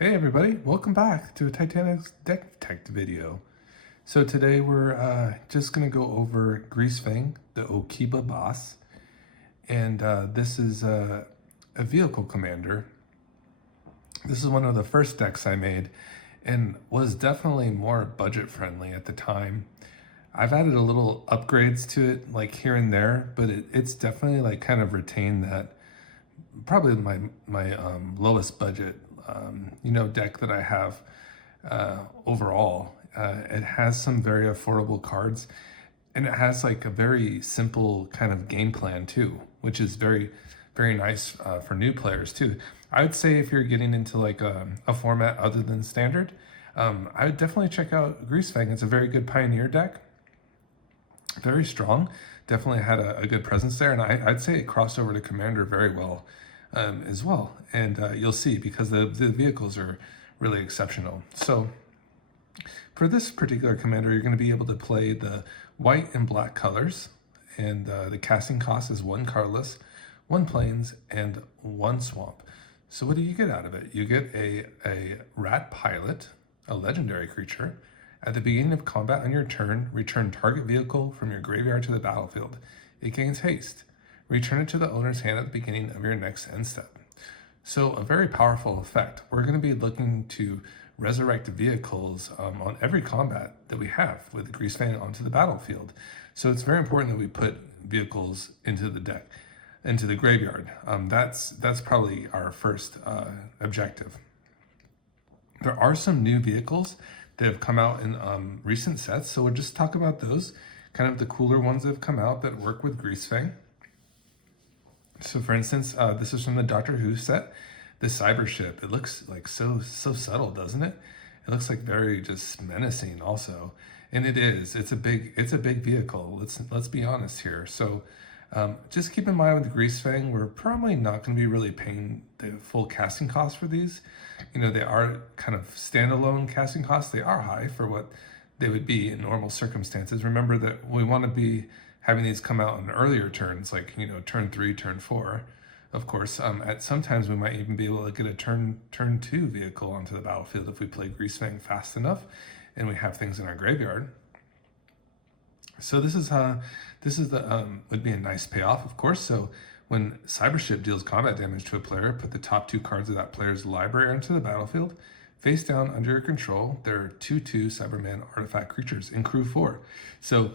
Hey everybody, welcome back to a Titanic's deck tech video. So today we're just going to go over Greasefang the Okiba Boss, and this is a vehicle commander. This is one of the first decks I made and was definitely more budget friendly at the time. I've added a little upgrades to it like here and there, but it's definitely like kind of retained that probably my lowest budget deck that I have overall. It has some very affordable cards, and it has like a very simple kind of game plan too, which is very nice for new players too. I would say if you're getting into like a format other than standard, I would definitely check out Greasefang. It's a very good pioneer deck, very strong, definitely had a good presence there, and I'd say it crossed over to commander very well as well, and you'll see because the vehicles are really exceptional. So for this particular commander, you're going to be able to play the white and black colors, and the casting cost is 1 colorless, 1 plains, and 1 swamp. So what do you get out of it? You get a rat pilot, a legendary creature. At the beginning of combat on your turn, return target vehicle from your graveyard to the battlefield. It gains haste. Return it to the owner's hand at the beginning of your next end step. So a very powerful effect. We're going to be looking to resurrect vehicles on every combat that we have with Greasefang onto the battlefield. So it's very important that we put vehicles into the deck, into the graveyard. That's probably our first objective. There are some new vehicles that have come out in recent sets, so we'll just talk about those, kind of the cooler ones that have come out that work with Greasefang. So for instance, this is from the Doctor Who set, the cyber ship. It looks like so subtle, doesn't it? It looks like very just menacing also, and it is. It's a big vehicle. Let's be honest here. So just keep in mind with Greasefang, we're probably not going to be really paying the full casting cost for these. You know, they are kind of standalone casting costs. They are high for what they would be in normal circumstances. Remember that we want to be having these come out in earlier turns, like, turn 3, turn 4. Of course, at sometimes we might even be able to get a turn 2 vehicle onto the battlefield if we play Greasefang fast enough and we have things in our graveyard. So this is would be a nice payoff, of course. So when Cybership deals combat damage to a player, put the top 2 cards of that player's library onto the battlefield. Face down under your control. There are 2/2 Cyberman artifact creatures in crew 4. So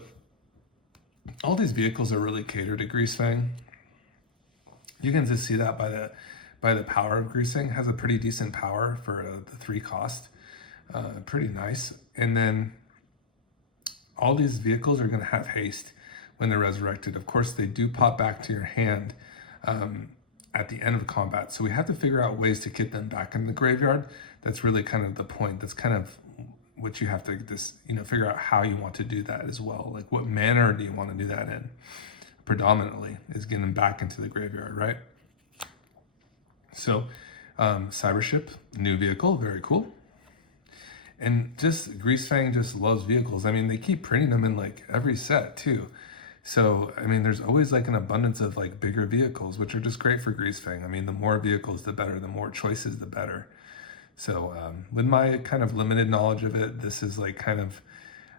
all these vehicles are really catered to Greasefang. You can just see that by the power of Greasefang. It has a pretty decent power for the 3 cost. Pretty nice. And then all these vehicles are going to have haste when they're resurrected. Of course, they do pop back to your hand at the end of combat. So we have to figure out ways to get them back in the graveyard. That's really kind of the point. That's kind of what you have to figure out how you want to do that as well. Like what manner do you want to do that in? Predominantly is getting them back into the graveyard, right? So Cybership, new vehicle, very cool. And just Greasefang just loves vehicles. I mean, they keep printing them in like every set too. So, I mean, there's always like an abundance of like bigger vehicles, which are just great for Greasefang. I mean, the more vehicles, the better. The more choices, the better. So with my kind of limited knowledge of it, this is like kind of,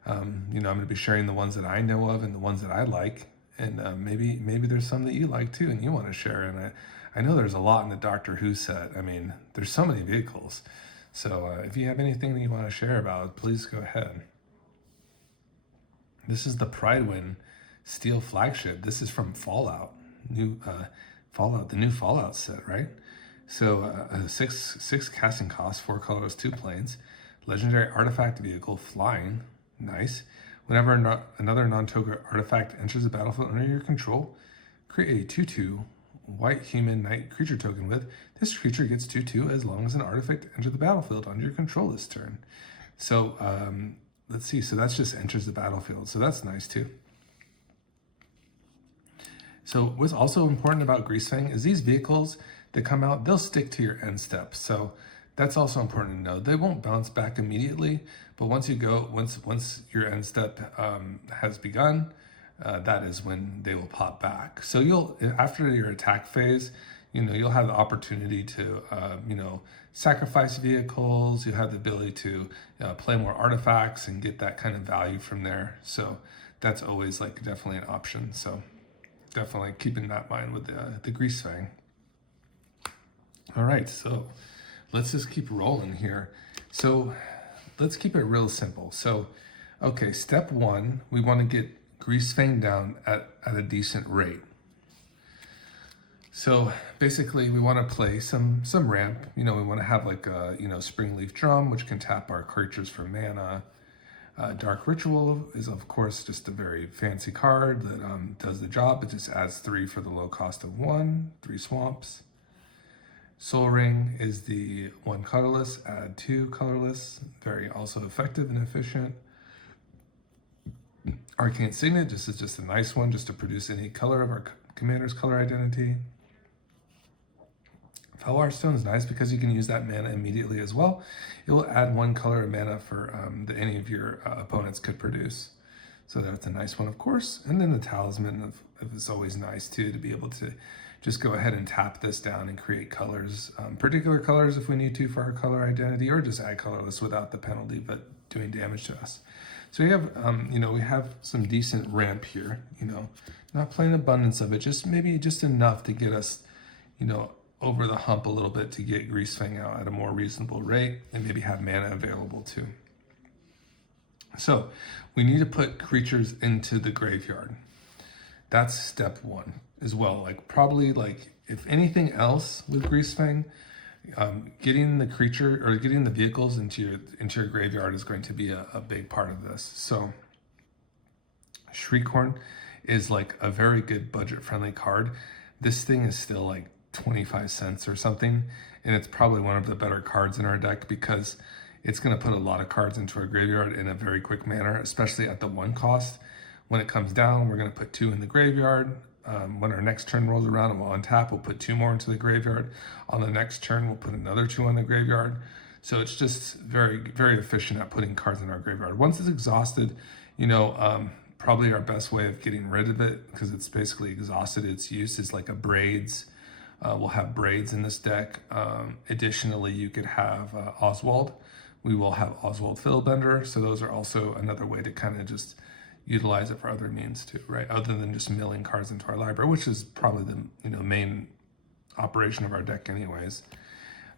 I'm going to be sharing the ones that I know of and the ones that I like. And maybe there's some that you like too and you want to share. And I know there's a lot in the Doctor Who set. I mean, there's so many vehicles. So if you have anything that you want to share about, please go ahead. This is the Pridewind Steel Flagship. This is from Fallout, the new Fallout set, right? So 6 casting costs, 4 colors, 2 planes, legendary artifact vehicle, flying, nice. Whenever another non-token artifact enters the battlefield under your control, create a 2/2 white human knight creature token with. This creature gets 2/2 as long as an artifact enters the battlefield under your control this turn. So let's see. So that's just enters the battlefield. So that's nice too. So what's also important about Greasefang is these vehicles that come out, they'll stick to your end step. So that's also important to know. They won't bounce back immediately, but once your end step has begun, that is when they will pop back. So after your attack phase, you'll have the opportunity to, sacrifice vehicles. You have the ability to play more artifacts and get that kind of value from there. So that's always like definitely an option. So definitely keeping that in mind with the Greasefang. All right, so let's just keep rolling here. So let's keep it real simple. So, okay, step one, we want to get Greasefang down at a decent rate. So basically we want to play some ramp. We want to have like a, Springleaf Drum, which can tap our creatures for mana. Dark Ritual is of course just a very fancy card that does the job. It just adds 3 for the low cost of 1, 3 swamps. Soul Ring is the 1 colorless, add 2 colorless, very also effective and efficient. Arcane Signet is just a nice one, just to produce any color of our commander's color identity. Fellwar Stone is nice because you can use that mana immediately as well. It will add 1 color of mana for that any of your opponents could produce. So that's a nice one, of course. And then the Talisman is always nice too, to be able to just go ahead and tap this down and create colors, particular colors if we need to for our color identity, or just add colorless without the penalty, but doing damage to us. So we have, we have some decent ramp here, not playing abundance of it, just maybe just enough to get us, over the hump a little bit to get Greasefang out at a more reasonable rate and maybe have mana available too. So we need to put creatures into the graveyard. That's step one as well. Like probably like if anything else with Greasefang, getting the creature or getting the vehicles into your graveyard is going to be a big part of this. So Shriekhorn is like a very good budget friendly card. This thing is still like 25 cents or something, and it's probably one of the better cards in our deck because it's going to put a lot of cards into our graveyard in a very quick manner, especially at the 1 cost. When it comes down, we're going to put 2 in the graveyard. When our next turn rolls around and we'll untap, we'll put 2 more into the graveyard. On the next turn, we'll put another 2 in the graveyard. So it's just very, very efficient at putting cards in our graveyard. Once it's exhausted, probably our best way of getting rid of it, because it's basically exhausted its use, is like a Braids. We'll have Braids in this deck. Additionally, you could have Oswald. We will have Oswald Fiddlebender. So those are also another way to kind of just utilize it for other means too, right? Other than just milling cards into our library, which is probably the main operation of our deck anyways.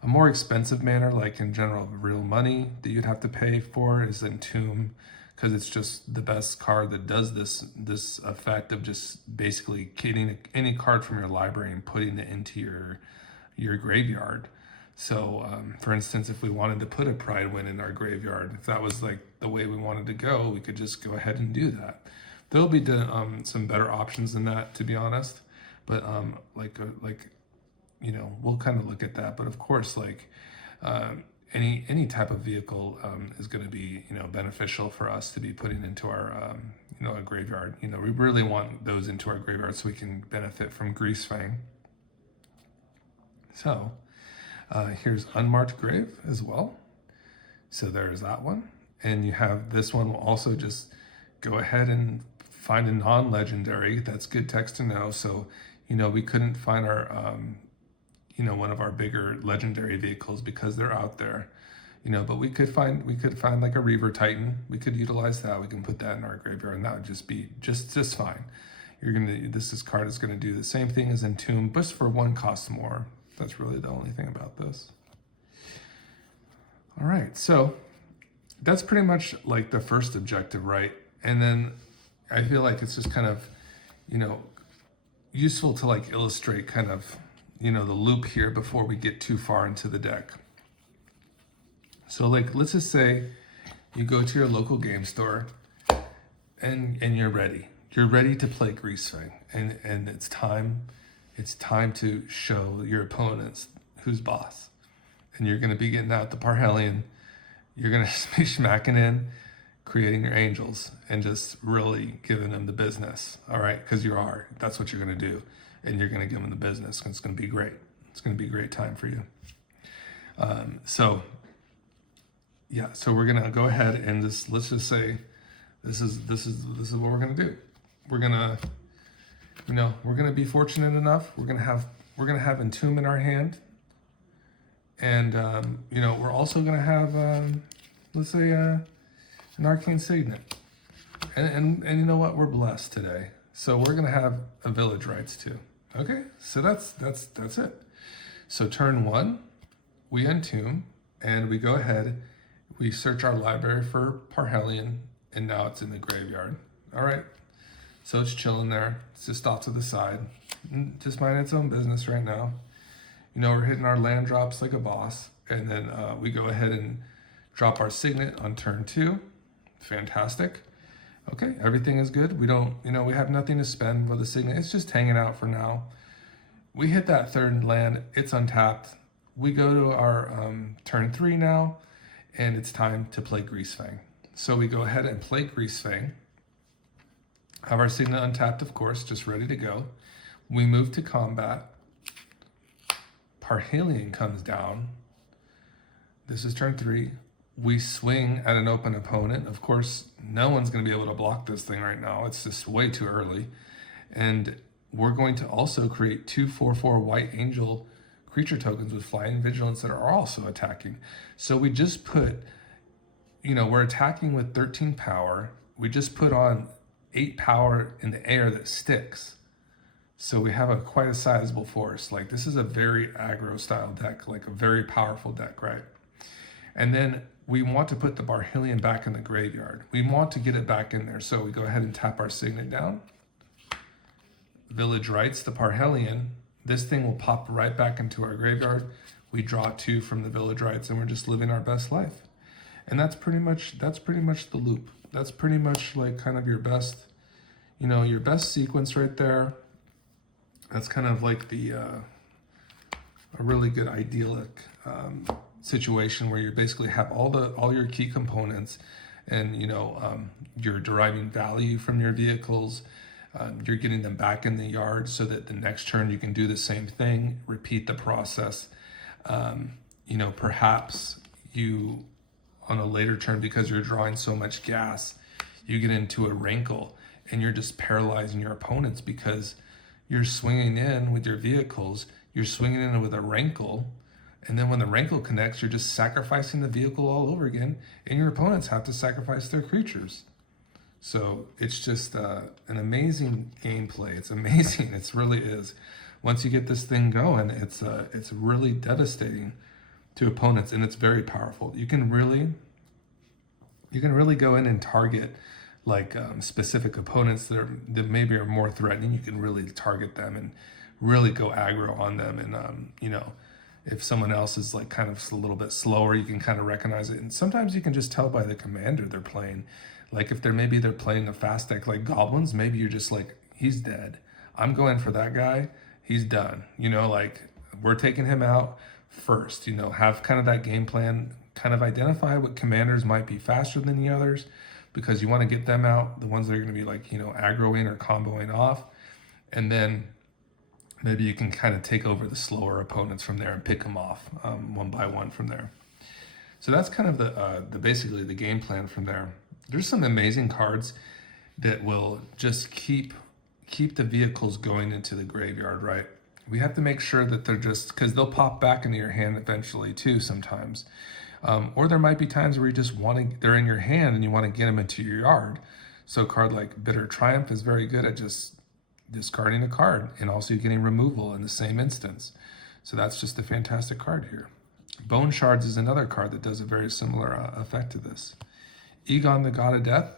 A more expensive mana, like in general real money that you'd have to pay for, is Entomb, because it's just the best card that does this effect of just basically getting any card from your library and putting it into your graveyard. So for instance, if we wanted to put a Pride Wind in our graveyard, if that was like the way we wanted to go, we could just go ahead and do that. There'll be some better options than that, to be honest. But we'll kind of look at that. But of course, like any type of vehicle is going to be beneficial for us to be putting into our a graveyard. We really want those into our graveyard so we can benefit from Greasefang. So here's Unmarked Grave as well. So there's that one. And you have this one will also just go ahead and find a non-legendary. That's good text to know. So, we couldn't find our, one of our bigger legendary vehicles because they're out there, but we could find like a Reaver Titan. We could utilize that. We can put that in our graveyard and that would just be just fine. This card is going to do the same thing as Entomb, just for 1 cost more. That's really the only thing about this. All right, so that's pretty much like the first objective, right? And then I feel like it's just kind of, useful to like illustrate kind of, the loop here before we get too far into the deck. So like, let's just say you go to your local game store and you're ready. You're ready to play Greasefang, and it's time to show your opponents who's boss. And you're going to be getting out the Parhelion. You're going to be smacking in, creating your angels, and just really giving them the business, all right? Because that's what you're going to do. And you're going to give them the business. It's going to be great. It's going to be a great time for you. So we're going to go ahead and let's just say this is what we're going to do. We're going to, we're going to be fortunate enough. We're going to have we're going to have Entomb in our hand. And, you know, we're also going to have, let's say, an Arcane Signet. And you know what? We're blessed today. So we're going to have a Village Rites too. Okay, so that's it. So turn 1, we entomb, and we go ahead, we search our library for Parhelion, and now it's in the graveyard. All right, so it's chilling there. It's just off to the side, just minding its own business right now. You know, we're hitting our land drops like a boss, and then we go ahead and drop our Signet on turn 2. Fantastic. Okay, everything is good. We don't, you know, we have nothing to spend with the Signet. It's just hanging out for now. We hit that 3rd land, it's untapped. We go to our turn 3 now, and it's time to play Greasefang. So we go ahead and play Greasefang. Have our Signet untapped, of course, just ready to go. We move to combat. Parhelion comes down. This is turn 3. We swing at an open opponent. Of course, no one's going to be able to block this thing right now. It's just way too early. And we're going to also create 2 4/4 White Angel creature tokens with Flying Vigilance that are also attacking. So we just put, you know, we're attacking with 13 power. We just put on 8 power in the air that sticks. So we have quite a sizable force. Like, this is a very aggro style deck, like a very powerful deck, right? And then we want to put the Parhelion back in the graveyard. We want to get it back in there. So we go ahead and tap our Signet down. Village Rites the Parhelion. This thing will pop right back into our graveyard. We draw 2 from the Village Rites, and we're just living our best life. And that's pretty much the loop. That's pretty much like kind of your best, you know, your best sequence right there. That's kind of like the a really good idyllic situation where you basically have all your key components, and you know, you're deriving value from your vehicles. You're getting them back in the yard so that the next turn you can do the same thing, repeat the process. You know, perhaps you, on a later turn, because you're drawing so much gas, you get into a rankle and you're just paralyzing your opponents because you're swinging in with your vehicles, you're swinging in with a rankle, and then when the rankle connects, you're just sacrificing the vehicle all over again, and your opponents have to sacrifice their creatures. So it's just an amazing gameplay. It's amazing. It really is. Once you get this thing going, it's really devastating to opponents, and it's very powerful. You can really go in and target like specific opponents that maybe are more threatening. You can really target them and really go aggro on them. And you know, if someone else is like kind of a little bit slower, you can kind of recognize it. And sometimes you can just tell by the commander they're playing. Like if they're playing a fast deck like goblins, maybe you're just like, he's dead. I'm going for that guy. He's done. You know, like we're taking him out first. You know, have kind of that game plan. Kind of identify what commanders might be faster than the others, because you want to get them out, the ones that are going to be like, you know, aggroing or comboing off. And then maybe you can kind of take over the slower opponents from there and pick them off one by one from there. So that's kind of the basically the game plan from there. There's some amazing cards that will just keep the vehicles going into the graveyard, right? We have to make sure that they're just, because they'll pop back into your hand eventually too sometimes. Or there might be times where you just they're in your hand and you want to get them into your yard. So a card like Bitter Triumph is very good at just discarding a card and also getting removal in the same instance. So that's just a fantastic card here. Bone Shards is another card that does a very similar effect to this. Egon the God of Death,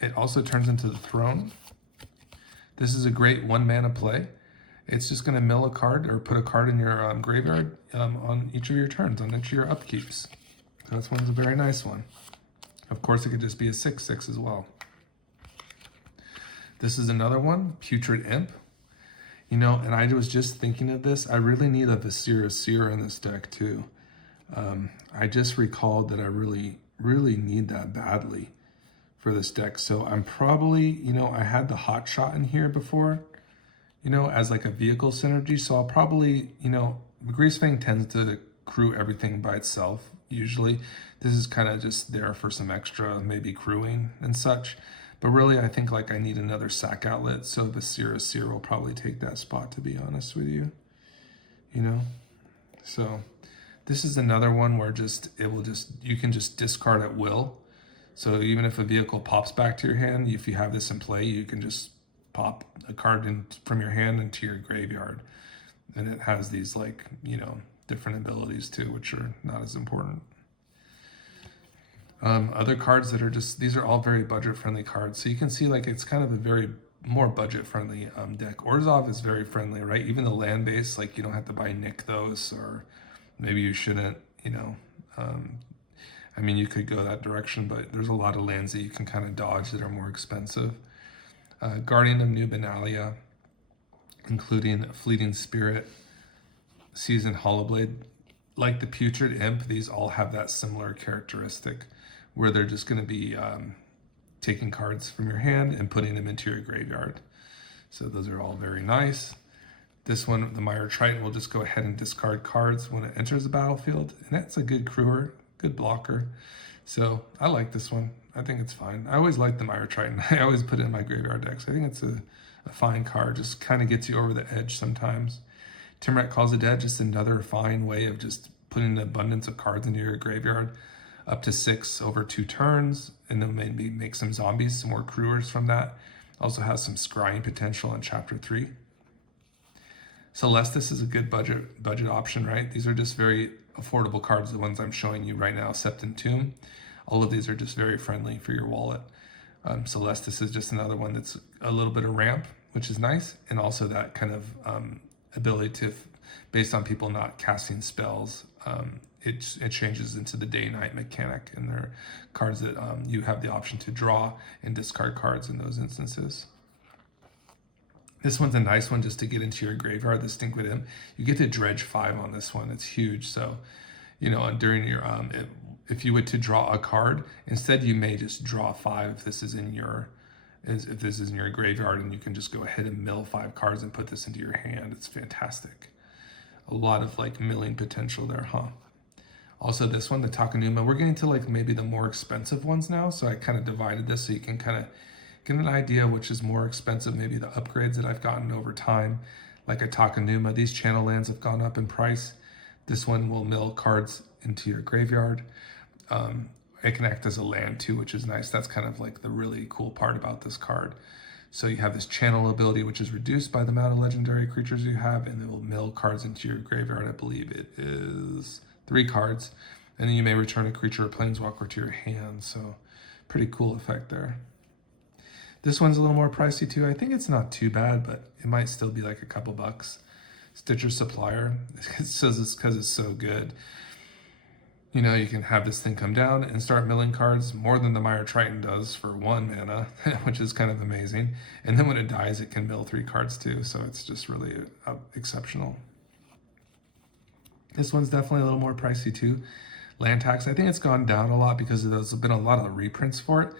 it also turns into the Throne. This is a great 1-mana play. It's just going to mill a card or put a card in your graveyard on each of your turns, on each of your upkeeps. So this one's a very nice one. Of course, it could just be a 6/6 as well. This is another one, Putrid Imp. You know, and I was just thinking of this. I really need a Viscera Seer in this deck too. I just recalled that I really need that badly for this deck. So I'm probably, you know, I had the Hot Shot in here before, you know, as like a vehicle synergy. So I'll probably, you know, Greasefang tends to crew everything by itself usually. This is kind of just there for some extra maybe crewing and such. But really, I think like I need another sack outlet. So Viscera Seer will probably take that spot, to be honest with you. you know? So this is another one where you can just discard at will. So even if a vehicle pops back to your hand, if you have this in play, you can just pop a card from your hand into your graveyard. And it has these like, different abilities too, which are not as important. Other cards that are these are all very budget friendly cards. So you can see like it's kind of a very more budget friendly deck. Orzhov is very friendly, right? Even the land base, like you don't have to buy Nykthos, or maybe you shouldn't, I mean, you could go that direction, but there's a lot of lands that you can kind of dodge that are more expensive. Guardian of New Benalia, including Fleeting Spirit, Seasoned Hollowblade. Like the Putrid Imp, these all have that similar characteristic where they're just going to be taking cards from your hand and putting them into your graveyard. So those are all very nice. This one, the Mire Triton, will just go ahead and discard cards when it enters the battlefield, and that's a good crewer, good blocker. So I like this one. I think it's fine. I always like the Mire Triton. I always put it in my graveyard decks. I think it's a fine card. Just kind of gets you over the edge sometimes. Timrat Calls the Dead, just another fine way of just putting an abundance of cards into your graveyard, up to 6 over 2 turns, and then maybe make some zombies, some more crewers from that. Also has some scrying potential in Chapter 3. Celestis is a good budget option, right? These are just very affordable cards, the ones I'm showing you right now, Sept Entomb. All of these are just very friendly for your wallet. Celestis is just another one that's a little bit of ramp, which is nice, and also that kind of ability to, based on people not casting spells, it changes into the day-night mechanic, and they're cards that you have the option to draw and discard cards in those instances. This one's a nice one just to get into your graveyard, the Stink with Him. You get to dredge 5 on this one. It's huge. So, during your, if you were to draw a card, instead you may just draw 5 if this is in your graveyard, and you can just go ahead and mill 5 cards and put this into your hand. It's fantastic. A lot of like milling potential there, huh? Also this one, the Takenuma, we're getting to like maybe the more expensive ones now. So I kind of divided this so you can kind of get an idea which is more expensive, maybe the upgrades that I've gotten over time. Like a Takenuma, these channel lands have gone up in price. This one will mill cards into your graveyard. It can act as a land too, which is nice. That's kind of like the really cool part about this card. So you have this channel ability, which is reduced by the amount of legendary creatures you have, and it will mill cards into your graveyard. I believe it is 3 cards. And then you may return a creature or planeswalker to your hand. So pretty cool effect there. This one's a little more pricey too. I think it's not too bad, but it might still be like a couple bucks. Stitcher Supplier. It says it's because it's so good. You can have this thing come down and start milling cards more than the Mire Triton does for 1 mana, which is kind of amazing. And then when it dies, it can mill 3 cards too. So it's just really exceptional. This one's definitely a little more pricey too. Land tax, I think it's gone down a lot because there's been a lot of reprints for it.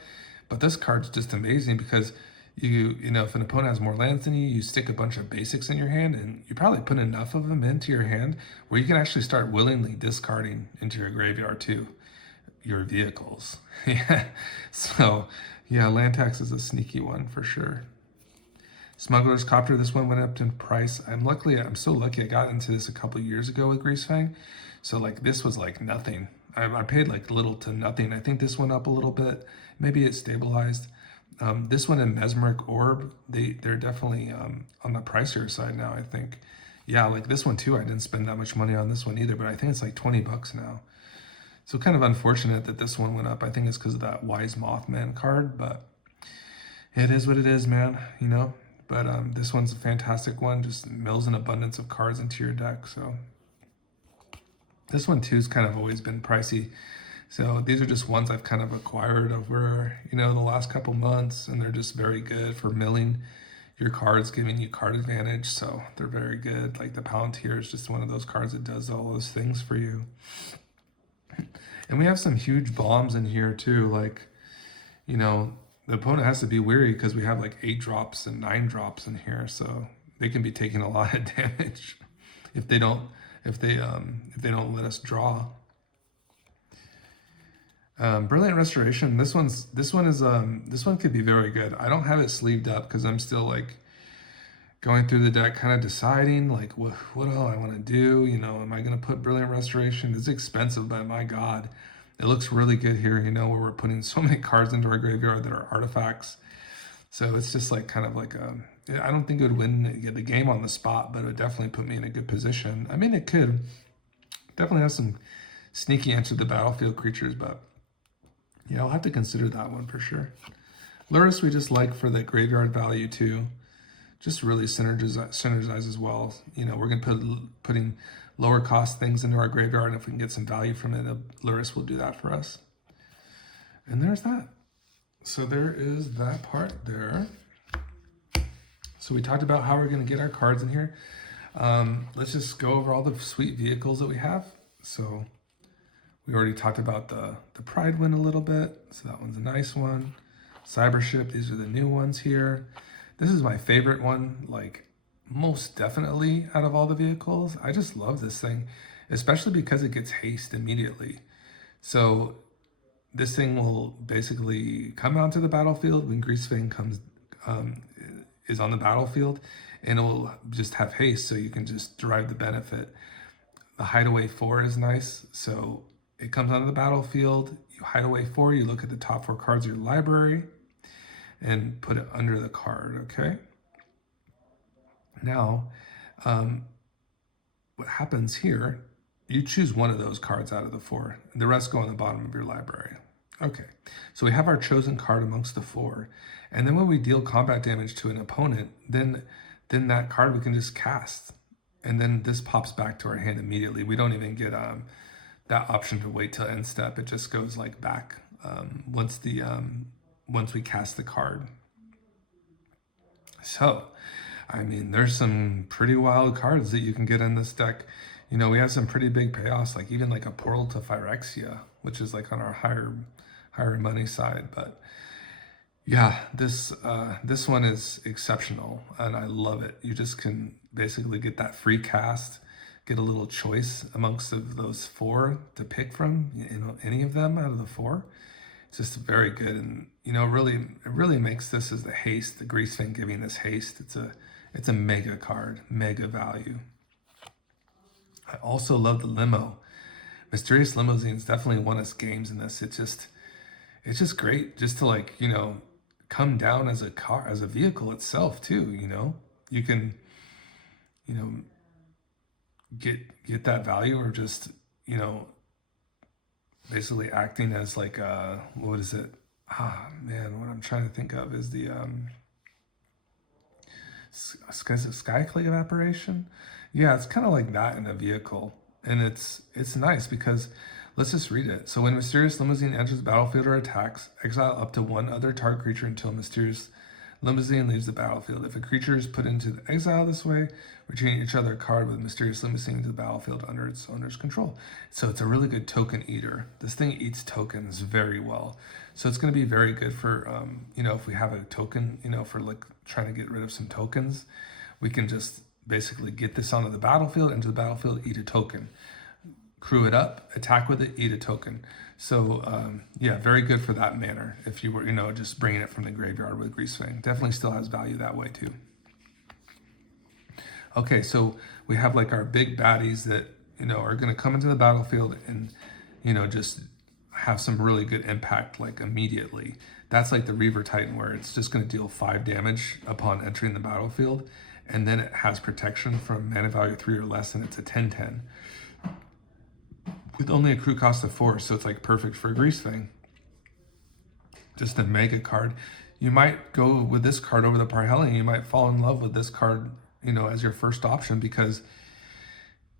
But this card's just amazing because if an opponent has more lands than you stick a bunch of basics in your hand, and you probably put enough of them into your hand where you can actually start willingly discarding into your graveyard too, your vehicles. Yeah. So yeah, land tax is a sneaky one for sure. Smuggler's Copter, this one went up in price. I'm so lucky I got into this a couple years ago with Greasefang. So like this was like nothing. I paid like little to nothing. I think this went up a little bit. Maybe it stabilized. This one in Mesmeric Orb, they're definitely on the pricier side now, I think. Yeah, like this one too, I didn't spend that much money on this one either, but I think it's like 20 bucks now. So kind of unfortunate that this one went up. I think it's because of that Wise Mothman card, but it is what it is, man, But this one's a fantastic one, just mills an abundance of cards into your deck, so. This one too has kind of always been pricey. So these are just ones I've kind of acquired over, the last couple months, and they're just very good for milling your cards, giving you card advantage. So they're very good. Like the Palantir is just one of those cards that does all those things for you. And we have some huge bombs in here too. Like, the opponent has to be weary because we have like 8 drops and 9 drops in here. So they can be taking a lot of damage if they don't let us draw. Brilliant Restoration. This one could be very good. I don't have it sleeved up because I'm still like going through the deck, kind of deciding like what do I want to do. You know, am I going to put Brilliant Restoration? It's expensive, but my God, it looks really good here. You know, where we're putting so many cards into our graveyard that are artifacts. So it's just like kind of like I don't think it would win the game on the spot, but it would definitely put me in a good position. I mean, it could definitely have some sneaky enter the battlefield creatures, but yeah, I'll have to consider that one for sure. Lurrus we just like for the graveyard value too. Just really synergize as well. You know, we're gonna putting lower cost things into our graveyard, and if we can get some value from it, Lurrus will do that for us. And there's that. So there is that part there. So we talked about how we're gonna get our cards in here. Let's just go over all the sweet vehicles that we have. So we already talked about the Pride Wind a little bit. So that one's a nice one. Cybership, these are the new ones here. This is my favorite one, like most definitely out of all the vehicles. I just love this thing, especially because it gets haste immediately. So this thing will basically come onto the battlefield when Greasefang is on the battlefield, and it will just have haste, so you can just derive the benefit. The Hideaway 4 is nice, so it comes onto the battlefield, you hide away 4, you look at the top 4 cards of your library, and put it under the card, okay? Now, what happens here, you choose one of those cards out of the 4, and the rest go on the bottom of your library. Okay, so we have our chosen card amongst the 4, and then when we deal combat damage to an opponent, then that card we can just cast, and then this pops back to our hand immediately. We don't even get that option to wait till end step. It just goes like back once we cast the card. So, I mean, there's some pretty wild cards that you can get in this deck. You know, we have some pretty big payoffs, like even like a Portal to Phyrexia, which is like on our higher money side. But yeah, this one is exceptional, and I love it. You just can basically get that free cast, get a little choice amongst of those 4 to pick from, you know, any of them out of the 4. It's just very good, and you know, it really makes this as the haste, the Greasefang giving this haste. It's a mega card, mega value. I also love the limo. Mysterious Limousines definitely won us games in this. It's just great just to, like, you know, come down as a car, as a vehicle itself too. You know, you can, you know, get that value, or just, you know, basically acting as like what is it? Man, what I'm trying to think of is the Skyclave Evaporation. Yeah, it's kind of like that in a vehicle, and it's nice because let's just read it. So when Mysterious Limousine enters the battlefield or attacks, exile up to 1 other target creature until Mysterious Limousine leaves the battlefield. If a creature is put into the exile this way, returning each other card with Mysterious Limousine to the battlefield under its owner's control. So it's a really good token eater. This thing eats tokens very well. So it's going to be very good for, you know, if we have a token, you know, for like trying to get rid of some tokens, we can just basically get this onto the battlefield, into the battlefield, eat a token. Crew it up, attack with it, eat a token. So yeah, very good for that manner. If you were, you know, just bringing it from the graveyard with Greasefang, definitely still has value that way too. Okay, so we have like our big baddies that, you know, are going to come into the battlefield and, you know, just have some really good impact like immediately. That's like the Reaver Titan, where it's just going to deal 5 damage upon entering the battlefield, and then it has protection from mana value 3 or less, and it's a 10/10. With only a crew cost of 4, so it's like perfect for Greasefang. Just a mega card. You might go with this card over the Parhelion. You might fall in love with this card, you know, as your first option, because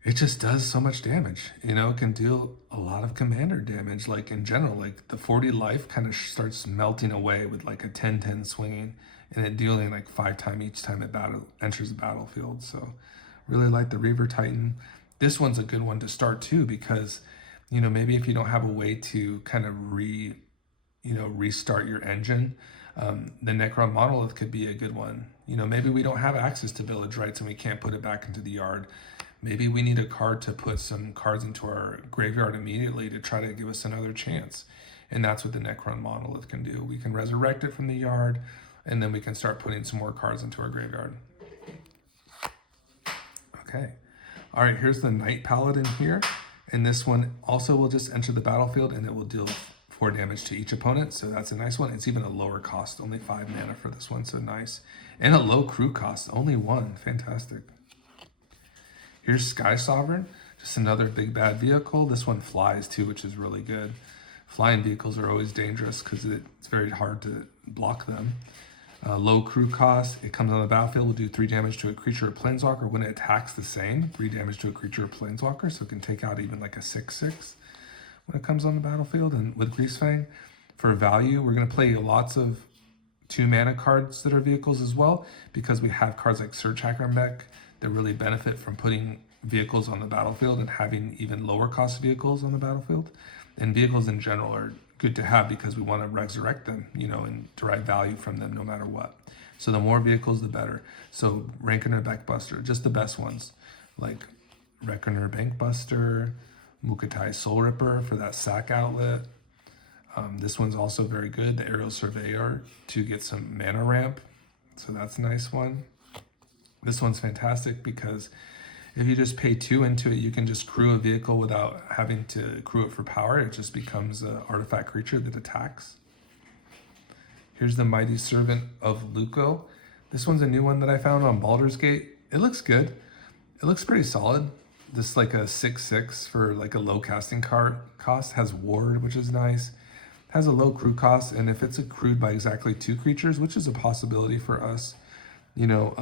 it just does so much damage. You know, it can deal a lot of commander damage, like in general. Like the 40 life kind of starts melting away with like a 10/10 swinging, and it dealing like 5 times each time it enters the battlefield. So really like the Reaver Titan. This one's a good one to start too, because, you know, maybe if you don't have a way to kind of restart your engine, the Necron Monolith could be a good one. You know, maybe we don't have access to Village Rites and we can't put it back into the yard. Maybe we need a card to put some cards into our graveyard immediately to try to give us another chance. And that's what the Necron Monolith can do. We can resurrect it from the yard, and then we can start putting some more cards into our graveyard. Okay. All right, here's the Knight Paladin here. And this one also will just enter the battlefield and it will deal 4 damage to each opponent. So that's a nice one. It's even a lower cost, only 5 mana for this one. So nice. And a low crew cost, only 1. Fantastic. Here's Sky Sovereign, just another big bad vehicle. This one flies too, which is really good. Flying vehicles are always dangerous because it's very hard to block them. Low crew cost, it comes on the battlefield, will do 3 damage to a creature or planeswalker. When it attacks the same, 3 damage to a creature or planeswalker, so it can take out even like a 6/6 when it comes on the battlefield. And with Greasefang, for value, we're going to play lots of 2 mana cards that are vehicles as well, because we have cards like Search Hacker Mech that really benefit from putting vehicles on the battlefield and having even lower cost vehicles on the battlefield. And vehicles in general are good to have because we want to resurrect them, you know, and derive value from them no matter what. So the more vehicles, the better. So Reckoner Bankbuster, just the best ones, like Reckoner Bankbuster, Mukatai Soul Ripper for that sack outlet. This one's also very good, the Aerial Surveyor, to get some mana ramp. So that's a nice one. This one's fantastic because if you just pay 2 into it, you can just crew a vehicle without having to crew it for power. It just becomes an artifact creature that attacks. Here's the Mighty Servant of Luco. This one's a new one that I found on Baldur's Gate. It looks good. It looks pretty solid. This is like a 6/6 for like a low casting card cost. Has ward, which is nice. Has a low crew cost, and if it's accrued by exactly 2 creatures, which is a possibility for us, you know,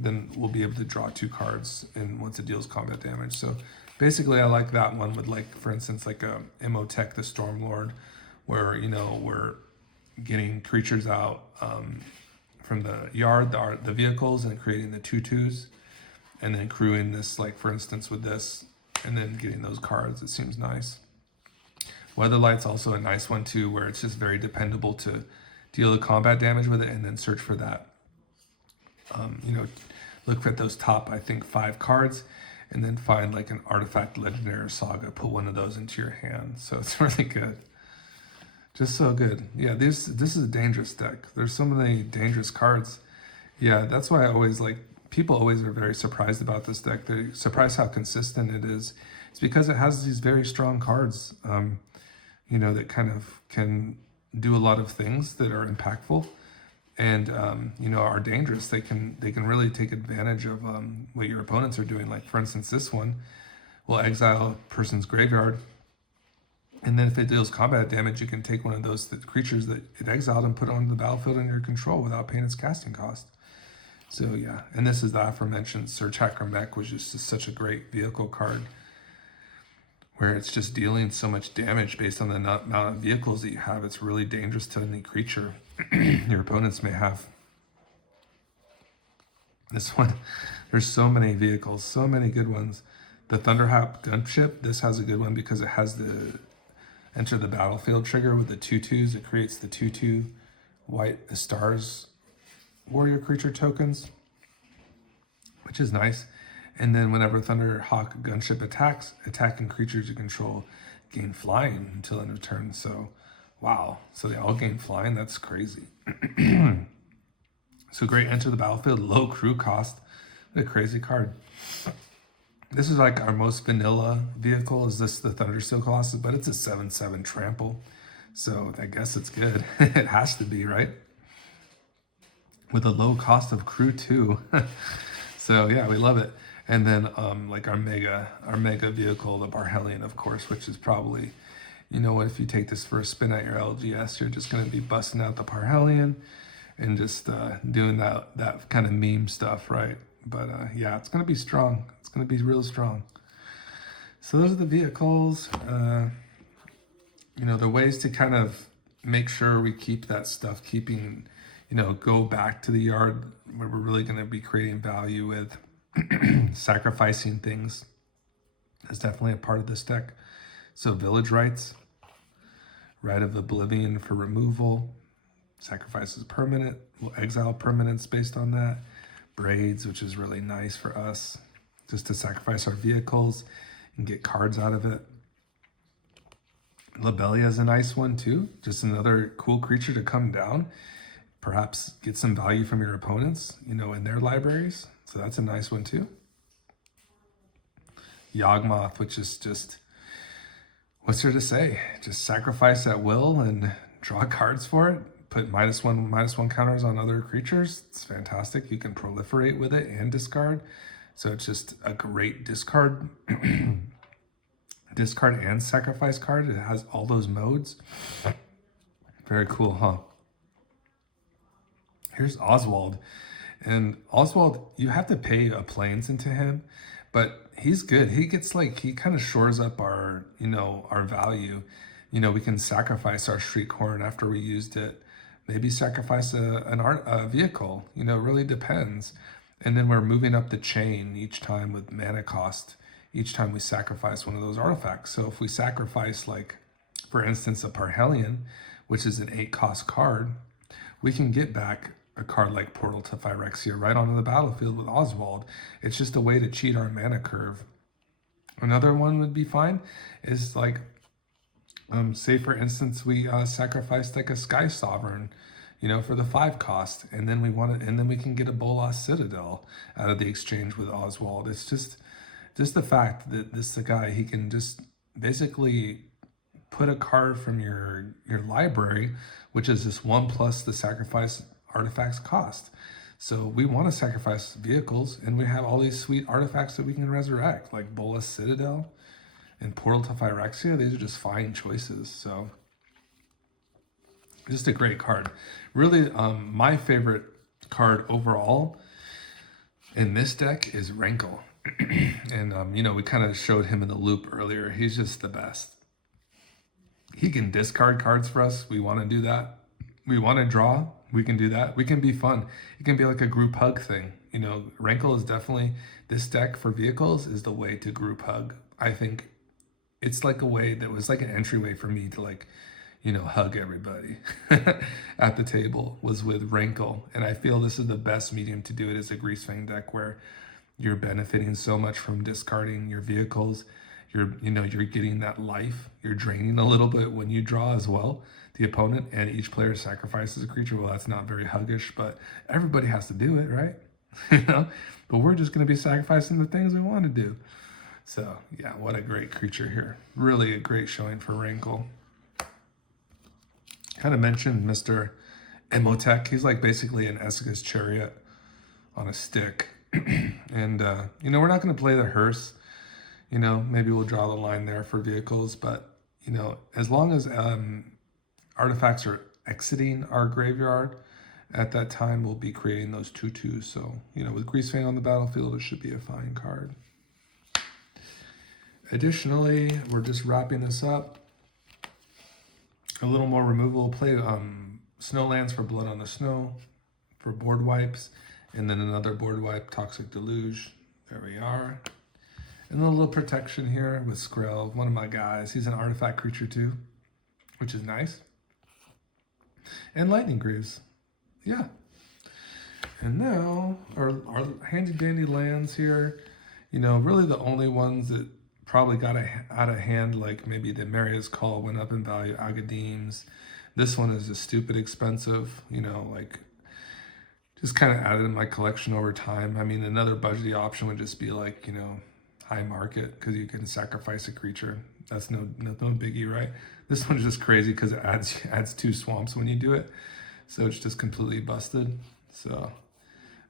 then we'll be able to draw 2 cards and once it deals combat damage. So basically I like that one with, like, for instance, like a Imhotep the Stormlord, where, you know, we're getting creatures out from the yard, the vehicles, and creating the 2/2s, and then crewing this, like for instance with this, and then getting those cards. It seems nice. Weatherlight's also a nice one too, where it's just very dependable to deal the combat damage with it and then search for that. You know, look at those top, I think, 5 cards, and then find like an artifact, legendary, or saga. Put one of those into your hand. So it's really good. Just so good. Yeah, this is a dangerous deck. There's so many dangerous cards. Yeah, that's why I always like, people always are very surprised about this deck. They're surprised how consistent it is. It's because it has these very strong cards, you know, that kind of can do a lot of things that are impactful. And you know, are dangerous. They can really take advantage of what your opponents are doing. Like for instance, this one will exile a person's graveyard, and then if it deals combat damage, you can take one of those creatures that it exiled and put it on the battlefield under your control without paying its casting cost. So yeah, and this is the aforementioned Search Hacker Mech, which is just such a great vehicle card, where it's just dealing so much damage based on the amount of vehicles that you have. It's really dangerous to any creature your opponents may have. This one, there's so many vehicles, so many good ones. The Thunderhawk Gunship, this has a good one because it has the enter the battlefield trigger with the 2/2s. It creates the 2/2 white stars warrior creature tokens, which is nice. And then whenever Thunderhawk Gunship attacks, attacking creatures you control gain flying until end of turn. So, wow. So they all gain flying. That's crazy. So great, enter the battlefield, low crew cost. What a crazy card. This is like our most vanilla vehicle. Is this the Thundersteel Colossus? But it's a 7/7 trample. So I guess it's good. It has to be, right? With a low cost of crew too. So yeah, we love it. And then like our mega vehicle, the Barhellion, of course, which is probably, you know what, if you take this for a spin at your LGS, you're just going to be busting out the Barhellion and just doing that kind of meme stuff, right? But yeah, it's going to be strong. It's going to be real strong. So those are the vehicles. You know, the ways to kind of make sure we keep that stuff, keeping, you know, go back to the yard where we're really going to be creating value with. Sacrificing things is definitely a part of this deck. So village rights, Rite of Oblivion for removal, sacrifices permanent, we'll exile permanents based on that. Braids, which is really nice for us, just to sacrifice our vehicles and get cards out of it. Lobelia is a nice one too, just another cool creature to come down, perhaps get some value from your opponents, you know, in their libraries. So that's a nice one too. Yawgmoth, which is just, what's there to say? Just sacrifice at will and draw cards for it. Put -1/-1 counters on other creatures. It's fantastic. You can proliferate with it and discard. So it's just a great discard discard and sacrifice card. It has all those modes. Very cool, huh? Here's Oswald. And Oswald, you have to pay a planes into him, but he's good. He gets like, he kind of shores up our, our value. We can sacrifice our street corn after we used it. Maybe sacrifice a vehicle, it really depends. And then we're moving up the chain each time with mana cost, each time we sacrifice one of those artifacts. So if we sacrifice, like, for instance, a Parhelion, which is an 8-cost card, we can get back a card like Portal to Phyrexia right onto the battlefield with Oswald. It's just a way to cheat our mana curve. Another one would be fine is like, say for instance, we sacrificed like a Sky Sovereign, for the 5 cost, and then we can get a Bolas Citadel out of the exchange with Oswald. It's just the fact that the guy, he can just basically put a card from your library, which is this 1+ the sacrifice artifacts cost. So we want to sacrifice vehicles, and we have all these sweet artifacts that we can resurrect, like Bolas Citadel and Portal to Phyrexia. These are just fine choices. So just a great card. Really, my favorite card overall in this deck is Rankle. And, we kind of showed him in the loop earlier. He's just the best. He can discard cards for us. We want to do that. We want to draw. We can do that. We can be fun. It can be like a group hug thing. Rankle is definitely, this deck for vehicles is the way to group hug. I think it's like a way that was like an entryway for me to like, hug everybody at the table, was with Rankle. And I feel this is the best medium to do it as a Greasefang deck, where you're benefiting so much from discarding your vehicles. You're getting that life. You're draining a little bit when you draw as well, the opponent, and each player sacrifices a creature. Well, that's not very huggish, but everybody has to do it, right? But we're just going to be sacrificing the things we want to do. So yeah, what a great creature here. Really a great showing for Rankle. Kind of mentioned Mr. Emotech. He's like basically an Esika's Chariot on a stick. And, we're not going to play the hearse. Maybe we'll draw the line there for vehicles. But, as long as artifacts are exiting our graveyard, at that time we'll be creating those 2/2s. So, with Greasefang on the battlefield, it should be a fine card. Additionally, we're just wrapping this up. A little more removal. We'll play Snowlands for Blood on the Snow, for board wipes, and then another board wipe, Toxic Deluge. There we are. And a little protection here with Skrell, one of my guys. He's an artifact creature too, which is nice. And Lightning Greaves. Yeah. And now our handy dandy lands here, really the only ones that probably got out of hand, like maybe the Maria's Call went up in value, Agadeem's. This one is just stupid expensive, like just kind of added in my collection over time. I mean, another budgety option would just be like, high market, because you can sacrifice a creature. That's no biggie, right? This one's just crazy because it adds 2 swamps when you do it. So it's just completely busted. So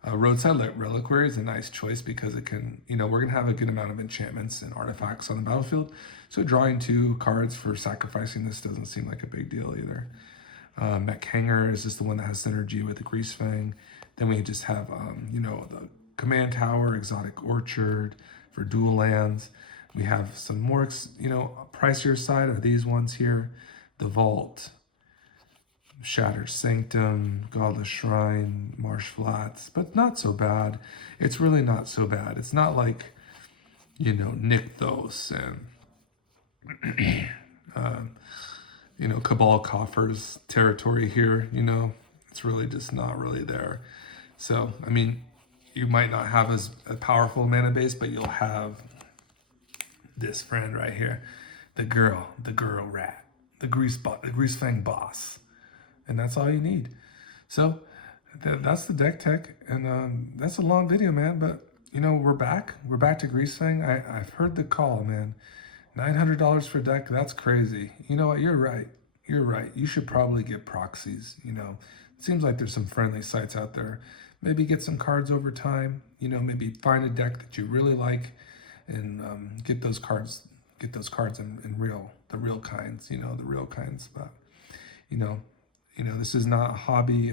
Roadside Reliquary is a nice choice because it can, we're going to have a good amount of enchantments and artifacts on the battlefield. So drawing 2 cards for sacrificing this doesn't seem like a big deal either. Mech Hanger is just the one that has synergy with the Greasefang. Then we just have, the Command Tower, Exotic Orchard for dual lands. We have some more, pricier side are these ones here. The Vault, Shattered Sanctum, Godless Shrine, Marsh Flats, but not so bad. It's really not so bad. It's not like, Nykthos and, Cabal Coffers territory here, it's really just not really there. So, I mean, you might not have as a powerful mana base, but you'll have this friend right here, the girl rat, the Greasefang boss. And that's all you need. So that's the deck tech. And that's a long video, man, but you know, we're back. We're back to Greasefang. I've heard the call, man. $900 for deck, that's crazy. You know what, you're right. You're right. You should probably get proxies, you know. It seems like there's some friendly sites out there. Maybe get some cards over time, you know, maybe find a deck that you really like and get those cards in the real kinds, you know, the real kinds. But, you know, this is not a hobby,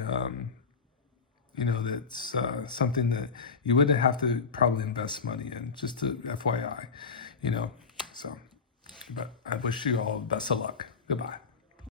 you know, that's something that you wouldn't have to probably invest money in, just to FYI, you know, so. But I wish you all the best of luck. Goodbye.